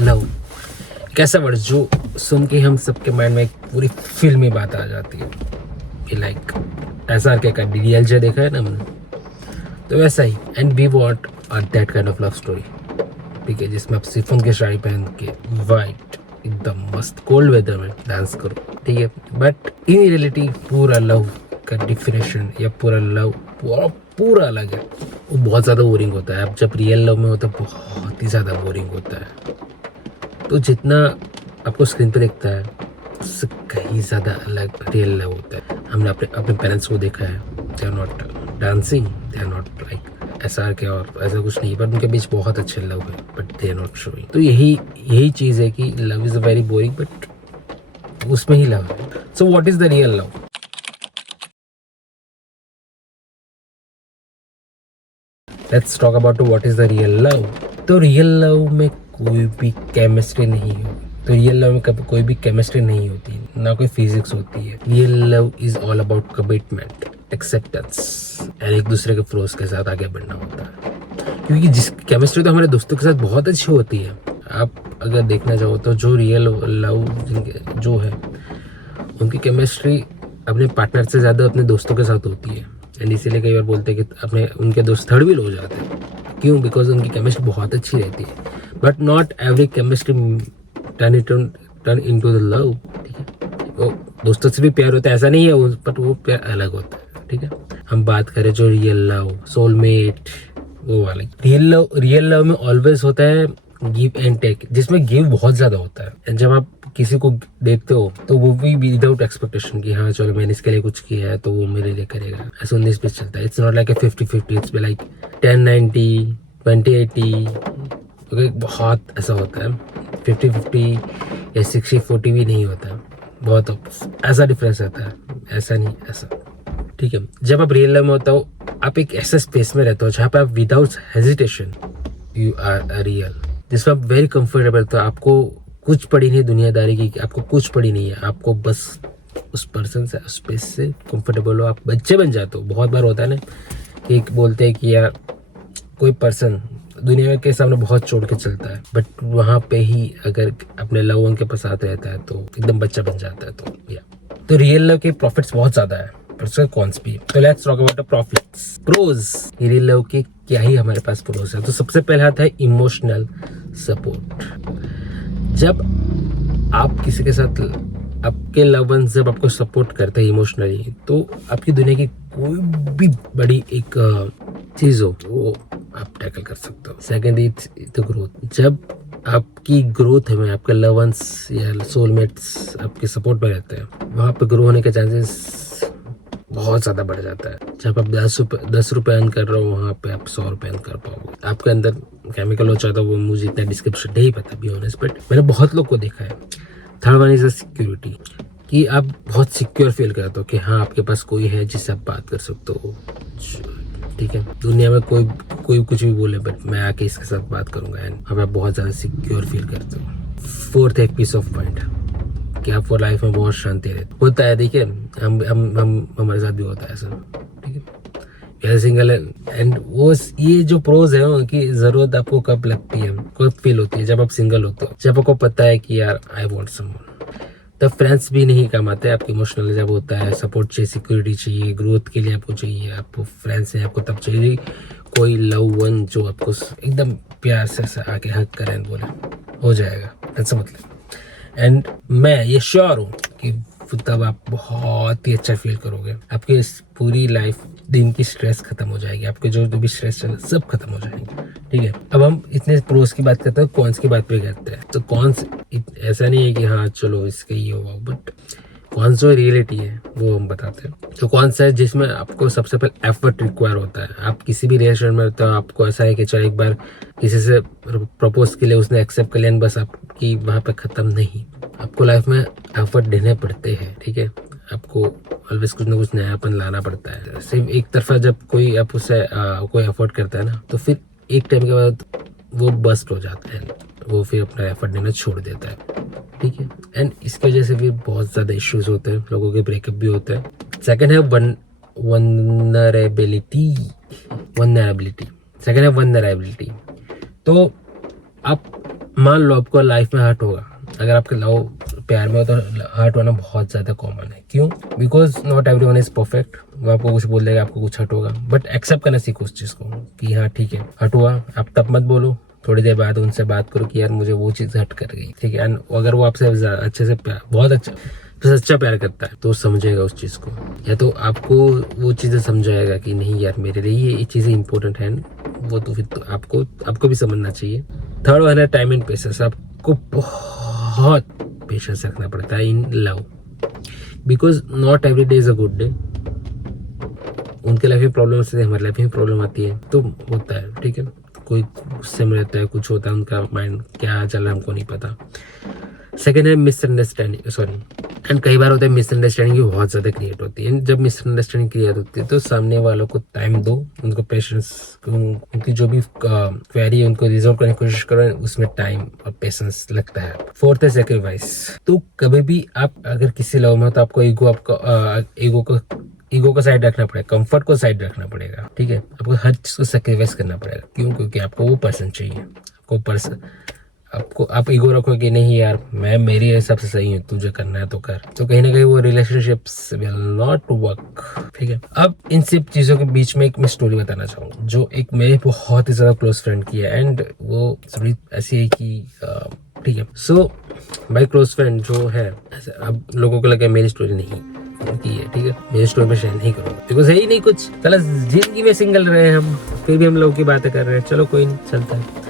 Love एक ऐसा word जो सुन के हम सबके माइंड में एक पूरी फिल्मी बात आ जाती है कि लाइक SRK का DDLJ देखा है ना हमने, तो वैसा ही। And we want that kind of love story, ठीक है, जिसमें आप सिफोन की साड़ी पहन के वाइट एकदम मस्त कोल्ड वेदर में डांस करो, ठीक है। बट इन रियलिटी पूरा लव का डिफिनेशन या पूरा लव पूरा अलग है। वो बहुत ज़्यादा बोरिंग होता है। अब जब रियल लव में होता है बहुत ही ज़्यादा बोरिंग होता है। तो जितना आपको स्क्रीन पे दिखता है उससे कहीं ज़्यादा अलग रियल लव होता है। हमने अपने अपने पेरेंट्स को देखा है, they are not dancing, they are not like SRK और ऐसा कुछ नहीं, बट उनके बीच बहुत अच्छे लव है, but they are not showing. तो यही चीज़ है कि love is very boring, but उसमें ही लव है। So what is the real love? Let's talk about what is the real love. तो रियल लव में कोई भी केमिस्ट्री नहीं होती। तो रियल लव में कभी कोई भी केमिस्ट्री नहीं होती, ना कोई फिजिक्स होती है। Real love is all about commitment, acceptance and एक दूसरे के फ्लोज के साथ आगे बढ़ना होता है। क्योंकि जिस केमिस्ट्री तो हमारे दोस्तों के साथ बहुत अच्छी होती है। आप अगर देखना चाहो तो जो रियल लव जो है उनकी केमिस्ट्री अपने पार्टनर से ज़्यादा अपने दोस्तों के साथ होती है। एंड इसीलिए कई बार बोलते हैं कि अपने उनके दोस्त थर्ड व्हील हो जाते हैं। क्यों? बिकॉज उनकी केमिस्ट्री बहुत अच्छी रहती है। But not every chemistry turn into the love, ठीक है। वो दोस्तों से भी प्यार होता है, ऐसा नहीं है, बट वो प्यार अलग होता है, ठीक है। हम बात करें जो रियल लव, सोलमेट, वो वाले रियल लव में ऑलवेज होता है गिव एंड टेक, जिसमें गिव बहुत ज्यादा होता है। एंड जब आप किसी को देखते हो तो वो भी विदाउट एक्सपेक्टेशन कि हाँ चलो मैंने इसके लिए कुछ किया है तो वो मेरे लिए करेगा, ऐसा 19-20 चलता है। It's not like 50-50, it's like 10-90, 20-80। Okay, बहुत ऐसा होता है। 50-50 या 60-40 भी नहीं होता, बहुत ऐसा डिफरेंस रहता है। ऐसा नहीं, ऐसा, ठीक है। जब आप रियल लाइफ में होता हो, आप एक ऐसे स्पेस में रहते हो जहाँ पे आप without hesitation you are real, जिसमें आप वेरी कंफर्टेबल। तो आपको कुछ पड़ी नहीं दुनियादारी की, आपको कुछ पड़ी नहीं है, आपको बस उस पर्सन से, उस स्पेस से कंफर्टेबल हो, आप बच्चे बन जाते हो। बहुत बार होता है ना कि बोलते हैं कि यार कोई पर्सन दुनिया के सामने बहुत छोड़ के चलता है, बट वहाँ पे ही अगर अपने लव वन के पास आते रहता है तो एकदम बच्चा बन जाता है। तो या तो रियल लव के प्रॉफिट्स बहुत ज्यादा है, पर उसके कॉन्स भी। तो let's talk about the profits. Pros, real love के क्या ही हमारे पास प्रोज है। तो सबसे पहला आता है इमोशनल सपोर्ट। जब आप किसी के साथ, आपके लव वन जब आपको सपोर्ट करते हैं इमोशनली, तो आपकी दुनिया की कोई भी बड़ी एक चीज हो वो आप टैकल कर सकते हो। Second is the growth. जब आपकी ग्रोथ है में आपके लव वंस या सोलमेट्स आपके सपोर्ट में रहते हैं, वहाँ पे ग्रो होने के चांसेस बहुत ज़्यादा बढ़ जाता है। जब आप 10 रुपये अर्न कर रहे हो, वहाँ पे आप 100 रुपये अर्न कर पाओगे। आपके अंदर केमिकल हो जाता है, वो मुझे इतना डिस्क्रिप्शन नहीं पता बी ऑनेस्ट, बट मैंने बहुत लोग को देखा है। Third one is a security, कि आप बहुत सिक्योर फील करते हो कि हाँ आपके पास कोई है जिससे आप बात कर सकते हो, ठीक है। दुनिया में कोई कुछ भी बोले, बट मैं आके इसके साथ बात करूंगा, एंड अब आप बहुत ज़्यादा सिक्योर फील करते हो। फोर्थ, एक पीस ऑफ माइंड, कि आपको लाइफ में बहुत शांति रहती होता है। देखिए हम हमारे साथ भी होता है ऐसा, ठीक है। सिंगल एंड वो ये जो प्रोज है कि जरूरत आपको कब लगती है, कब फील होती है, जब आप सिंगल होते हो, जब आपको पता है कि यार आई वांट समवन। तब फ्रेंड्स भी नहीं काम आते आपके इमोशनल। जब होता है सपोर्ट चाहिए, सिक्योरिटी चाहिए, ग्रोथ के लिए आपको चाहिए, आपको फ्रेंड्स हैं, आपको तब चाहिए कोई लव वन जो आपको एकदम प्यार से आके हक करे, बोले हो जाएगा, ऐसा मतलब। एंड मैं ये श्योर हूँ कि तब आप बहुत ही अच्छा फील करोगे। आपकी इस पूरी लाइफ दिन की स्ट्रेस खत्म हो जाएगी, आपके जो भी स्ट्रेस चल सब खत्म हो जाएंगे, ठीक है। अब हम इतने प्रोस की बात करते हैं, कॉन्स की बात भी करते हैं। तो कॉन्स ऐसा नहीं है कि हाँ चलो इसके ये होगा, बट कौन सा रियलिटी है वो हम बताते हैं। तो कौन सा है जिसमें आपको सबसे पहले एफर्ट रिक्वायर होता है। आप किसी भी रिलेशन में होते हो, आपको ऐसा है कि चलो एक बार किसी से प्रपोज के लिए उसने एक्सेप्ट कर लिया, बस आपकी वहाँ पे खत्म नहीं। आपको लाइफ में एफर्ट देने पड़ते हैं, ठीक है। आपको ऑलवेज कुछ ना कुछ नयापन लाना पड़ता है। सिर्फ एक तरफा जब कोई आप उससे कोई एफर्ट करता है ना, तो फिर एक टाइम के बाद वो बस्ट हो जाता है, वो फिर अपना एफर्ट देना छोड़ देता है, ठीक है। एंड इसकी वजह से भी बहुत ज़्यादा इश्यूज होते हैं, लोगों के ब्रेकअप भी होते हैं। सेकंड है वनरेबिलिटी। सेकंड है वनरेबिलिटी। तो आप मान लो आपको लाइफ में हर्ट होगा, अगर आपके लव प्यार में हो तो हर्ट होना बहुत ज़्यादा कॉमन है। क्यों? Because not everyone is perfect. वो आपको कुछ बोल देगा, आपको कुछ हर्ट होगा, बट एक्सेप्ट करना सीखो उस चीज़ को कि हाँ ठीक है हर्ट हुआ। आप तब मत बोलो, थोड़ी देर बाद उनसे बात करो कि यार मुझे वो चीज़ हर्ट कर गई, ठीक है। एंड अगर वो आपसे अच्छे से प्यार, बहुत अच्छा सच्चा प्यार करता है तो समझेगा उस चीज़ को, या तो आपको वो चीज़ें समझाएगा कि नहीं यार मेरे लिए ये चीज़ें इंपॉर्टेंट है, वो तो फिर तो आपको भी समझना चाहिए। थर्ड वन है टाइम एंड पेशेंस। आपको बहुत पेशेंस रखना पड़ता है in love, because not every day is a good day. उनके लाइफ में प्रॉब्लम आती है, हमारी लाइफ में प्रॉब्लम आती है, तो होता है, ठीक है। कोई गुस्से में रहता है, कुछ होता है, उनका माइंड क्या चल रहा है हमको नहीं पता। सेकेंड है मिसअंडरस्टैंडिंग, सॉरी, एंड कई बार होता है मिसअंडरस्टैंडिंग भी बहुत ज़्यादा क्रिएट होती है। जब मिसअंडरस्टैंडिंग क्रिएट होती है तो सामने वालों को टाइम दो, उनको पेशेंस, उनकी जो भी क्वेरी है उनको रिजॉल्व करने की कोशिश करो, उसमें टाइम और पेशेंस लगता है। फोर्थ है सेक्रीफाइस। तो कभी भी आप अगर किसी लव में हो तो आपको ईगो को साइड रखना पड़ेगा, कंफर्ट को साइड रखना पड़ेगा, ठीक है। आपको हर चीज को सेक्रीफाइस करना पड़ेगा। क्यों? क्योंकि आपको वो पर्सन चाहिए। आप ईगो रखोगे नहीं यार मैं मेरी हिसाब से सही हूँ, तुझे करना है तो कर, तो कहीं ना कहीं वो रिलेशनशिप्स विल नॉट वर्क, ठीक है। अब इन सब चीजों के बीच में एक मैं स्टोरी बताना चाहूंगा जो एक मेरे बहुत ही ज्यादा क्लोज फ्रेंड की है, एंड वो स्टोरी ऐसी है कि ठीक है। सो माय क्लोज फ्रेंड जो है, अब लोगों को लगा मेरी स्टोरी नहीं की है, ठीक है, मेरी स्टोरी में शेयर नहीं करूँगा बिकॉज है ही नहीं कुछ। चलो जिंदगी में सिंगल रहे हम, फिर भी हम लोगों की बातें कर रहे हैं, चलो कोई नहीं, चलता है।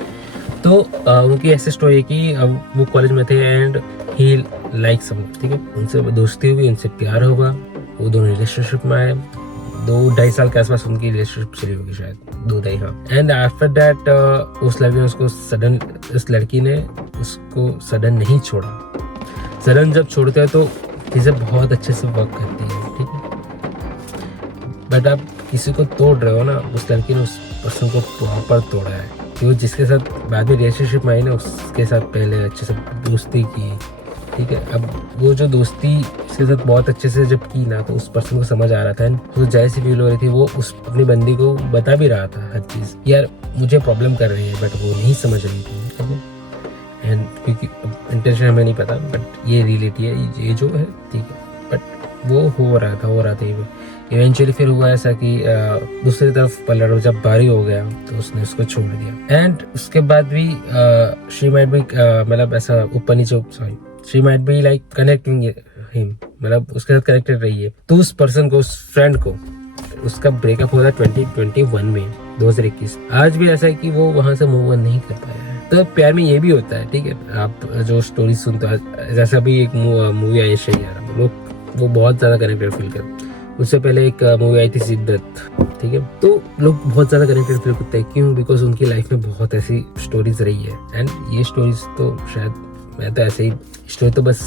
तो उनकी ऐसी स्टोरी है कि अब वो कॉलेज में थे एंड ही लाइक समवन, ठीक है। उनसे दोस्ती हुई, उनसे प्यार होगा, वो दोनों रिलेशनशिप में आए। 2-2.5 साल के आसपास उनकी रिलेशनशिप चली होगी शायद, 2-2.5, हाँ। एंड आफ्टर दैट उस लड़की ने उसको सडन नहीं छोड़ा। सडन जब छोड़ते हैं तो चीज़ें बहुत अच्छे से वर्क करती है, ठीक है। बट आप किसी को तोड़ रहे हो ना, उस लड़की ने उस पर्सन को प्रॉपर तोड़ा है। कि वो जिसके साथ बाद में रिलेशनशिप में आई ना, उसके साथ पहले अच्छे से दोस्ती की, ठीक है। अब वो जो दोस्ती उसके साथ बहुत अच्छे से जब की ना, तो उस पर्सन को समझ आ रहा था, तो जैसी फील हो रही थी वो उस अपनी बंदी को बता भी रहा था हर चीज़, यार मुझे प्रॉब्लम कर रही है, बट वो नहीं समझ रही थी, ठीक है। एंड क्योंकि इंटेंशन हमें नहीं पता, बट ये रियलिटी है, ये जो है, ठीक है। बट वो हो रहा था इवेंचुअली फिर हुआ ऐसा कि दूसरी तरफ पलट जब भारी हो गया तो उसने उसको छोड़ दिया। एंड उसके बाद भी शी माइट बी मतलब ऐसा ऊपर नीचे, sorry, she might be like connecting him, मतलब उसके साथ कनेक्टेड रही है। तो उस पर्सन को, उस फ्रेंड को, उसका ब्रेकअप हुआ था 2021 में, 2021। आज भी ऐसा है कि वो वहां से मूव ऑन नहीं कर पाया है। तो प्यार में ये भी होता है, ठीक है। आप जो स्टोरी सुनते हो, जैसा भी एक मूवी आई है, लोग वो बहुत ज्यादा कनेक्टेड फील करते। उससे पहले एक मूवी आई थी सिद्दत, ठीक है। तो लोग बहुत ज्यादा कनेक्टेड फील करते हैं। क्यों? बिकॉज उनकी लाइफ में बहुत ऐसी स्टोरीज रही है, एंड ये स्टोरीज तो शायद मैं तो ऐसे ही स्टोरी तो बस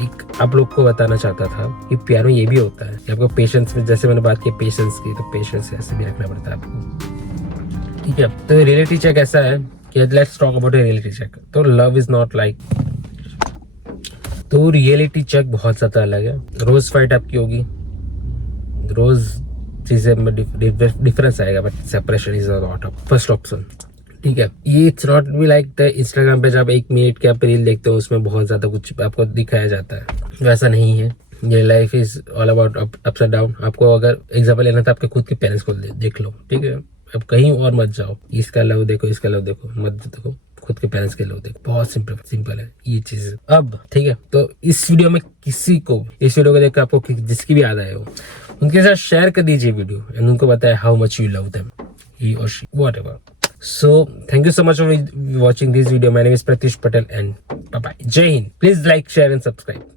एक आप लोग को बताना चाहता था कि प्यार में ये भी होता है कि आपको पेशेंस में, जैसे मैंने बात की पेशेंस की, तो पेशेंस ऐसे भी रखना पड़ता है आपको, ठीक है। तो रियलिटी चेक ऐसा है कि let's talk about reality check. तो लव इज नॉट लाइक, तो रियलिटी चेक बहुत ज्यादा अलग है। रोज फाइट आपकी होगी, रोज चीजें में डिफरेंस आएगा, but separation is not first option, ठीक है। ये it's not be like the Instagram पे जब 1 मिनट के आप रील देखते हो उसमें बहुत ज्यादा कुछ आपको दिखाया जाता है, वैसा नहीं है। ये life is all about ups and down. आपको अगर एग्जाम्पल लेना था, आपके खुद के पेरेंट्स को देख लो, ठीक है। अब कहीं और मत जाओ, इसका लव देखो, इसका लव देखो, मत देखो, खुद के पेरेंट्स के लव देखो। बहुत सिंपल है ये चीज। अब ठीक है, तो इस वीडियो में किसी को इस वीडियो को देखकर आपको जिसकी भी याद आए हो, उनके साथ शेयर कर दीजिए वीडियो, एंड उनको बताया how much you love them, he और she, whatever. So thank you so much for watching this video. My name is Pratish Patel and bye bye. Jai Hind. Please like, share and subscribe.